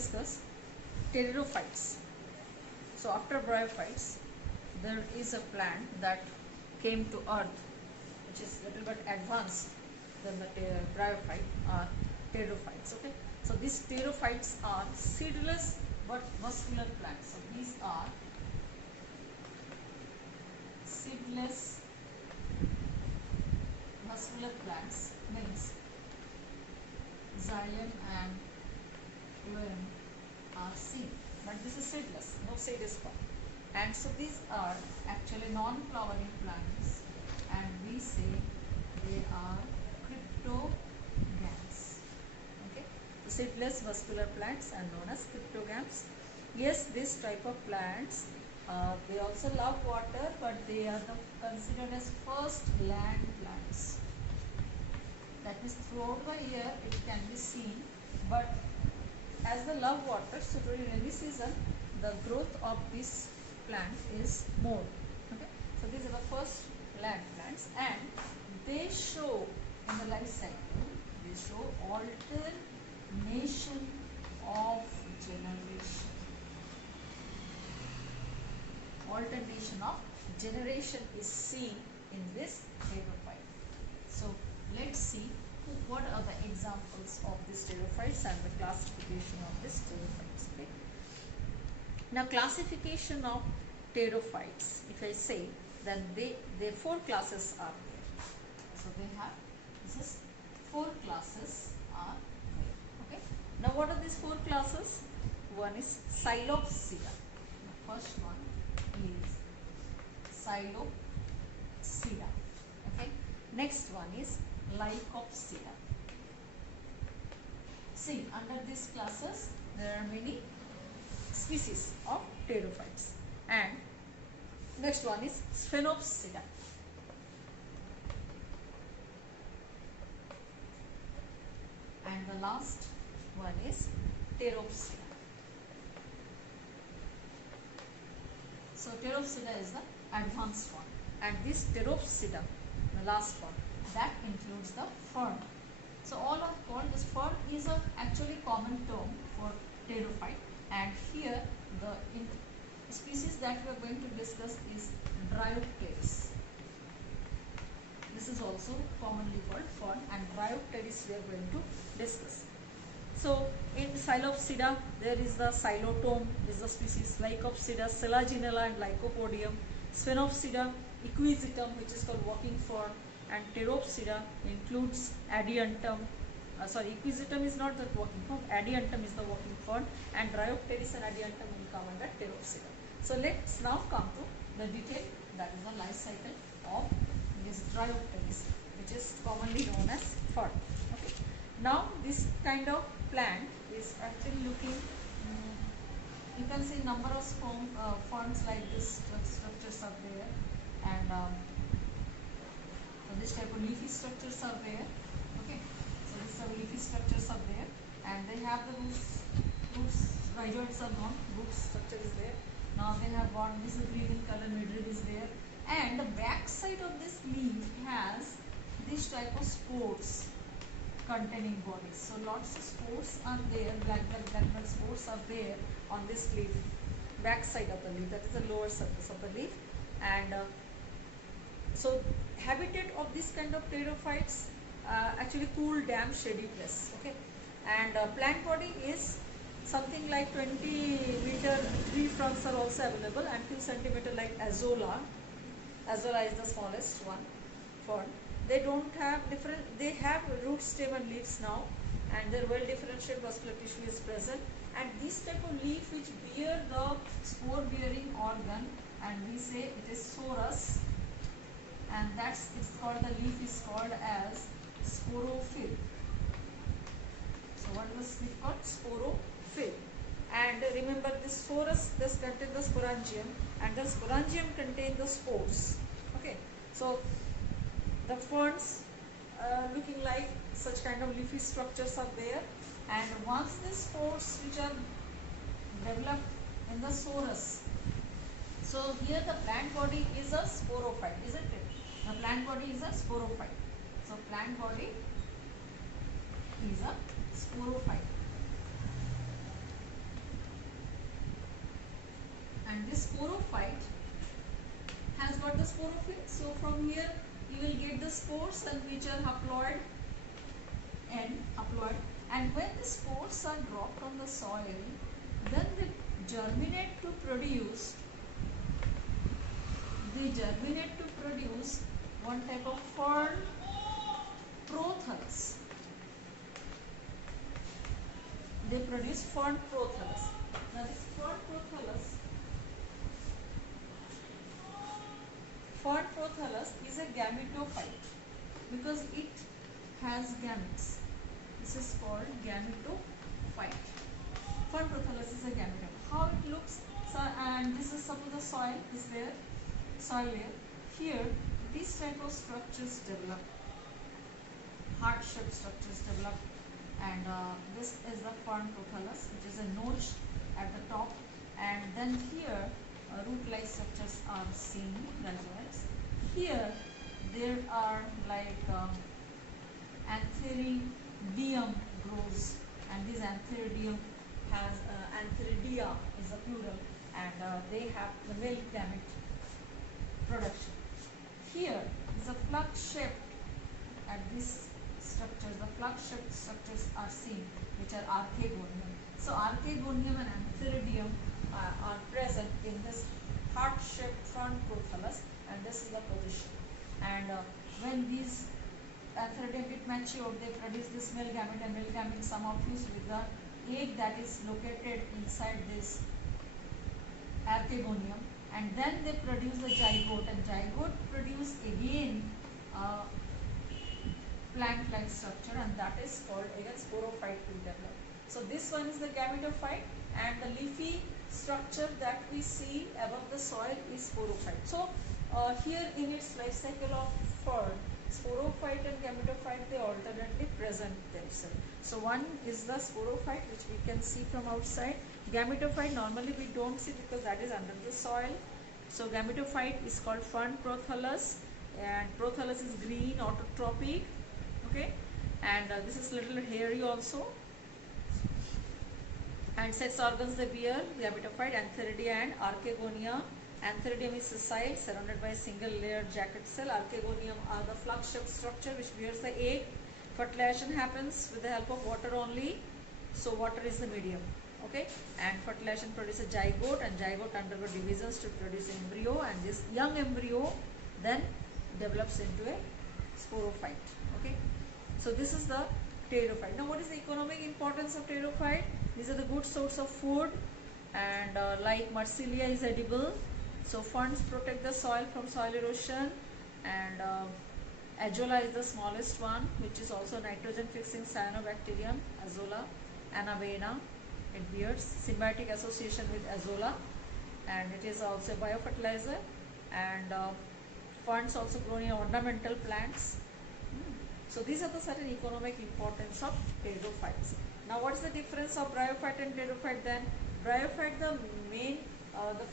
discuss pteridophytes. So after bryophytes, there is a plant that came to earth, which is little bit advanced than the bryophyte or pteridophytes. Okay, so these pteridophytes are seedless but muscular plants. So these are seedless muscular plants, means xylem and phloem are seed, but this is seedless, no seed is formed. And so these are actually non-flowering plants, and we say they are cryptogams. Okay, the seedless muscular plants are known as cryptogams. Yes, this type of plants, they also love water, but they are considered as first land plants. That means throughout the year it can be seen, but as they love water, so during rainy season the growth of this plant is more. Okay, so these are the first land plants, and they show in the life cycle, they show alternation of generation. Alternation of generation is seen in this pteridophyte. So let's see what are the examples of these pteridophytes and the classification of these pteridophytes. Okay. Now classification of pteridophytes, if I say, then their 4 classes are there. So they have, this is 4 classes are there. Okay. Now what are these 4 classes? One is Psilopsida. The first one is Psilopsida. Okay. Next one is Lycopsida. See, under these classes there are many species of pteridophytes. And next one is Sphenopsida. And the last one is Pteropsida. So Pteropsida is the advanced one, and this Pteropsida, the last one, that includes the fern. So all are called, this fern is a actually common term for pteridophyte, and here the species that we are going to discuss is Bryopteris. This is also commonly called fern, and Bryopteris we are going to discuss. So in Psilopsida there is the Xylotome, is the species, Lycopsida, Selaginella and Lycopodium, Sphenopsida, Equisetum, which is called walking fern, and Pteropsida includes Adiantum. Equisetum is not the walking fern, Adiantum is the walking fern, and Bryopteris and Adiantum will come under Pteropsida. So let's now come to the detail, that is the life cycle of this Bryopteris, which is commonly known as fern. Okay. Now this kind of plant is actually looking, you can see number of ferns like this structures are there, and so this type of leafy structures are there. Okay, so these are leafy structures are there, and they have the roots, rhizoids are gone, root structure is there. Now they have gone, this is green in color, midrib is there, and the back side of this leaf has this type of spores containing bodies. So lots of spores are there, black spores are there on this leaf, back side of the leaf, that is the lower surface of the leaf. And so habitat of this kind of pteridophytes, actually cool, damp, shady place. Okay, and plant body is something like 20 meter, tree fronts are also available, and 2 centimeter like Azolla. Azolla is the smallest one fern. They don't have different, they have root, stem and leaves now, and their well differentiated muscular tissue is present, and this type of leaf which bear the spore bearing organ, and we say it is sorus, and that's, it's called, the leaf is called as sporophyll. So what is this leaf called? Sporophyll. And remember, this sorus, this contains the sporangium, and the sporangium contains the spores. Okay, so the ferns looking like such kind of leafy structures are there, and once the spores which are developed in the sorus, so here the plant body is a sporophyte, isn't it? The plant body is a sporophyte. So plant body is a sporophyte. and this sporophyte has got the sporophyte. So from here you will get the spores and which are haploid and when the spores are dropped on the soil, then they germinate to produce one type of fern prothallus. They produce fern prothallus. Now this fern prothallus is a gametophyte because it has gametes. This is called gametophyte. Fern prothallus is a gametophyte. How it looks? So, and this is suppose the soil is there, soil layer. Here, these type of structures develop, heart-shaped structures develop, and this is the fern prothallus, which is a notch at the top, and then here root-like structures are seen rhizoids. Here there are like antheridium grows, and this antheridium has antheridia is a plural, and they have the male gamete production. Here is a flux shape at this structures. The flux shaped structures are seen, which are archegonium. So archegonium and antheridium are present in this heart-shaped fern prothallus, and this is the position. And when these antheridium get mature, they produce this male gamete, and male gamete somehow fused with the egg that is located inside this archegonium, and then they produce the zygote, and zygote produce again plant-like structure, and that is called again sporophyte will develop. So this one is the gametophyte, and the leafy structure that we see above the soil is sporophyte. So here in its life cycle of fern, sporophyte and gametophyte, they alternately present themselves. So one is the sporophyte, which we can see from outside. Gametophyte normally we don't see because that is under the soil. So gametophyte is called fern prothallus, and prothallus is green, autotropic, okay, and this is little hairy also, and sex organs they bear, gametophyte, antheridia and archegonia. Antheridium is sessile, surrounded by a single layered jacket cell. Archegonium are the flux shaped structure which bears the egg. Fertilization happens with the help of water only, so water is the medium, okay, and fertilization produces zygote, and zygote undergo divisions to produce embryo, and this young embryo then develops into a sporophyte, okay. So this is the pterophyte. Now what is the economic importance of pterophyte? These are the good source of food, and like Marsilia is edible. So ferns protect the soil from soil erosion, and Azolla is the smallest one, which is also nitrogen fixing cyanobacterium, Azolla anavena. It bears symbiotic association with Azolla, and it is also a biofertilizer, and ferns also grown in ornamental plants. So these are the certain economic importance of pterophytes. Now what is the difference of bryophyte and pterophyte then? Bryophyte, the main the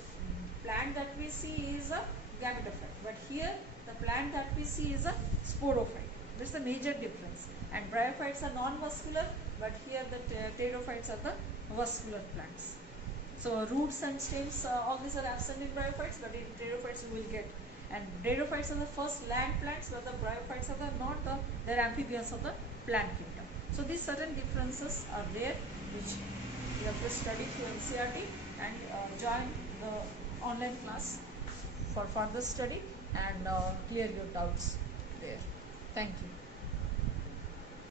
plant that we see is a gametophyte, but here the plant that we see is a sporophyte. This is the major difference. And bryophytes are non-vascular, but here the pterophytes are the vascular plants. So roots and stems, all these are absent in bryophytes, but in pterophytes you will get. And pterophytes are the first land plants, but the bryophytes are they're amphibians of the plant kingdom. So these certain differences are there, which you have to study through NCERT and join the online class for further study and clear your doubts there. Thank you.